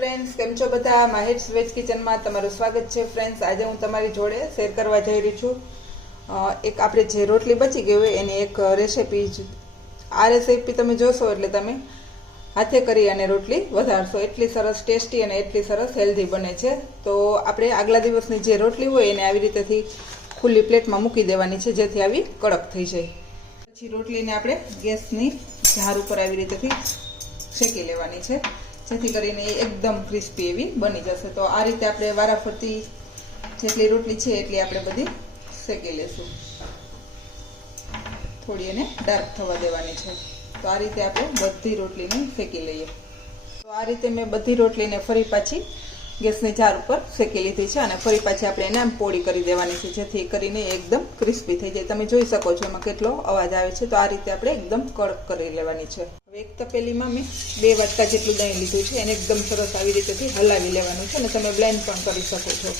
Friends, કેમ છો બધા? માહિર્સ વેજ કિચનમાં તમારું સ્વાગત છે. ફ્રેન્ડ્સ, આજે હું તમારી જોડે શેર કરવા જઈ રહી છું એક આપણે જે રોટલી બચી ગઈ હોય એની એક રેસીપી. આ રેસીપી તમે જોશો એટલે તમે હાથે કરી અને રોટલી વધારશો. એટલી સરસ ટેસ્ટી અને એટલી સરસ હેલ્ધી બને છે. તો આપણે આગલા દિવસની જે રોટલી હોય એને આવી રીતેથી ખુલ્લી પ્લેટમાં મૂકી દેવાની છે, જેથી આવી કડક થઈ જાય. પછી રોટલીને આપણે ગેસની ધાર ઉપર આવી રીતેથી શેકી લેવાની છે, જેથી કરીને એકદમ ક્રિસ્પી એવી બની જશે. તો આ રીતે આપણે વારાફરતી જેટલી રોટલી છે એટલી આપણે બધી શેકી લેશું. થોડી એને ડાર્ક થવા દેવાની છે. તો આ રીતે આપણે બધી રોટલીને શેકી લઈએ. તો આ રીતે મેં બધી રોટલીને ફરી પાછી ગેસની જાર ઉપર શેકી લીધી છે અને ફરી પાછી આપણે એને આમ પોળી કરી દેવાની છે, જેથી કરીને એકદમ ક્રિસ્પી થઈ જાય. તમે જોઈ શકો છો એમાં કેટલો અવાજ આવે છે. તો આ રીતે આપણે એકદમ કડક કરી લેવાની છે. હવે એક તપેલીમાં મેં 2 વાટકા જેટલું દહીં લીધું છે. એને એકદમ સરસ આવી રીતેથી હલાવી લેવાનું છે અને તમે બ્લેન્ડ પણ કરી શકો છો.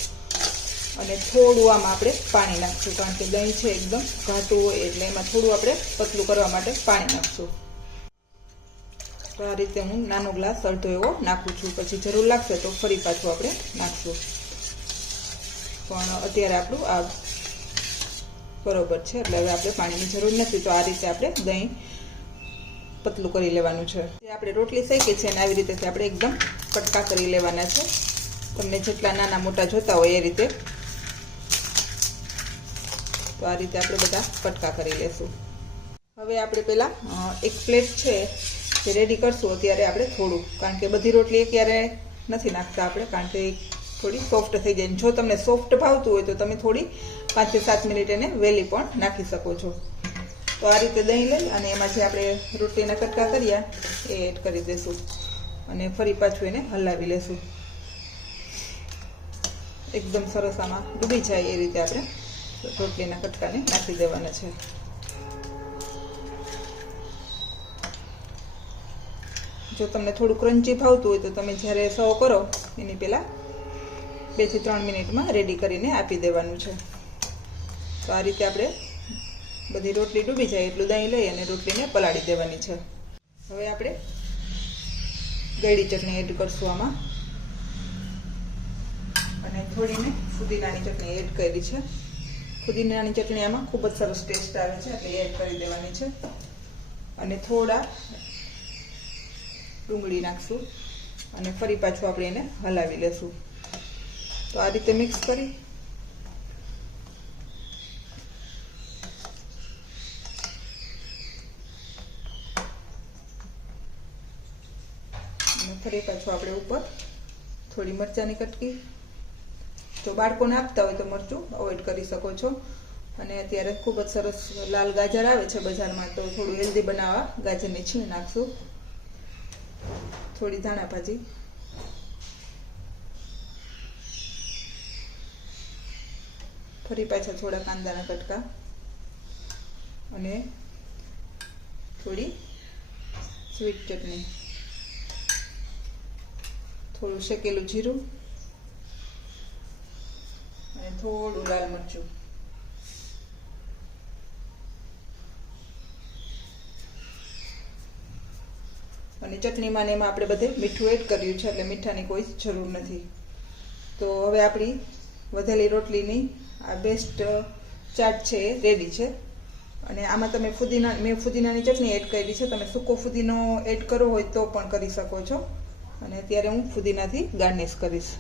અને થોડું આમાં આપણે પાણી નાખશું, કારણ કે દહીં છે એકદમ ઘાટું હોય એટલે એમાં થોડું આપણે પતલું કરવા માટે પાણી નાખશું. તો આ રીતે હું નાનો ગ્લાસ અડધો એવો નાખું છું. પછી જરૂર લાગશે તો ફરી પાછું આપણે નાખશું, પણ અત્યારે આપણું આ બરોબર છે એટલે હવે આપણે પાણીની જરૂર નથી. તો આ રીતે આપણે દહીં પતલું કરી લેવાનું છે. જે આપણે રોટલી શેકી છે અને આવી રીતે આપણે એકદમ કટકા કરી લેવાના છે. તમને જેટલા નાના મોટા જોતા હોય એ રીતે. તો આ રીતે આપણે બધા કટકા કરી લેશું. હવે આપણે પહેલાં એક પ્લેટ છે જે રેડી કરશું. અત્યારે આપણે થોડું, કારણ કે બધી રોટલી ક્યારે નથી નાખતા આપણે, કારણ કે થોડી સોફ્ટ થઈ જાય. જો તમને સોફ્ટ ભાવતું હોય તો તમે થોડી 5 થી 7 મિનિટ એને વહેલી પણ નાખી શકો છો. તો આ રીતે દહીં લઈ અને એમાં જે આપણે રોટલીના કટકા કર્યા એ એડ કરી દઈશું અને ફરી પાછું એને હલાવી લેશું. એકદમ સરસ આમાં ડૂબી જાય એ રીતે આપણે રોટલીના કટકાને નાખી દેવાના છે. જો તમને થોડું ક્રન્ચી ભાવતું હોય તો તમે જ્યારે સર્વ કરો એની પહેલાં 2 થી 3 મિનિટમાં રેડી કરીને આપી દેવાનું છે. તો આ રીતે આપણે બધી રોટલી ડૂબી જાય એટલું દહીં લઈ અને રોટલીને પલાળી દેવાની છે. હવે આપણે ગળી ચટણી એડ કરશું આમાં, અને થોડીને ફુદીનાની ચટણી એડ કરી છે. ફુદીનાની ચટણી આમાં ખૂબ જ સરસ ટેસ્ટ આવે છે એટલે એડ કરી દેવાની છે. અને થોડા ડુંગળી નાખશું અને ફરી પાછું આપણે એને હલાવી લેશું. તો આ રીતે મિક્સ કરી અને ફરી પાછું આપણે ઉપર થોડી મરચાંની કટકી. જો બાળકોને આપતા હોય તો મરચું અવોઇડ કરી શકો છો. અને અત્યારે ખૂબ જ સરસ લાલ ગાજર આવે છે બજારમાં, તો થોડું હેલ્ધી બનાવવા ગાજરની છીણ નાખશું. થોડી ધાણા ભાજી, ફરી પાછા થોડા કાંદાના કટકા અને થોડી સ્વીટ ચટણી, થોડું શેકેલું જીરું અને થોડું લાલ મરચું. અને ચટણીમાં ને એમાં આપણે બધે મીઠું એડ કર્યું છે એટલે મીઠાની કોઈ જરૂર નથી. તો હવે આપણી વધેલી રોટલીની આ બેસ્ટ ચાટ છે એ રેડી છે. અને આમાં તમે મેં ફુદીનાની ચટણી એડ કરી છે. તમે સૂકો ફુદીનો એડ કરવો હોય તો પણ કરી શકો છો. અને અત્યારે હું ફુદીનાથી ગાર્નિશ કરીશ.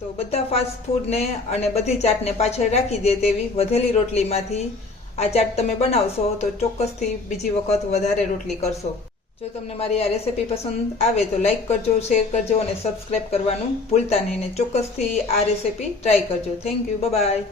તો બધા ફાસ્ટ ફૂડને અને બધી ચાટને પાછળ રાખી દે તેવી વધેલી રોટલીમાંથી આ ચાટ તમે બનાવશો તો ચોક્કસથી બીજી વખત વધારે રોટલી કરશો. જો તમને મારી આ રેસીપી પસંદ આવે તો લાઈક કરજો, શેર કરજો અને સબસ્ક્રાઈબ કરવાનું ભૂલતા નહીં. ને ચોક્કસથી આ રેસીપી ટ્રાય કરજો. Thank you, bye bye.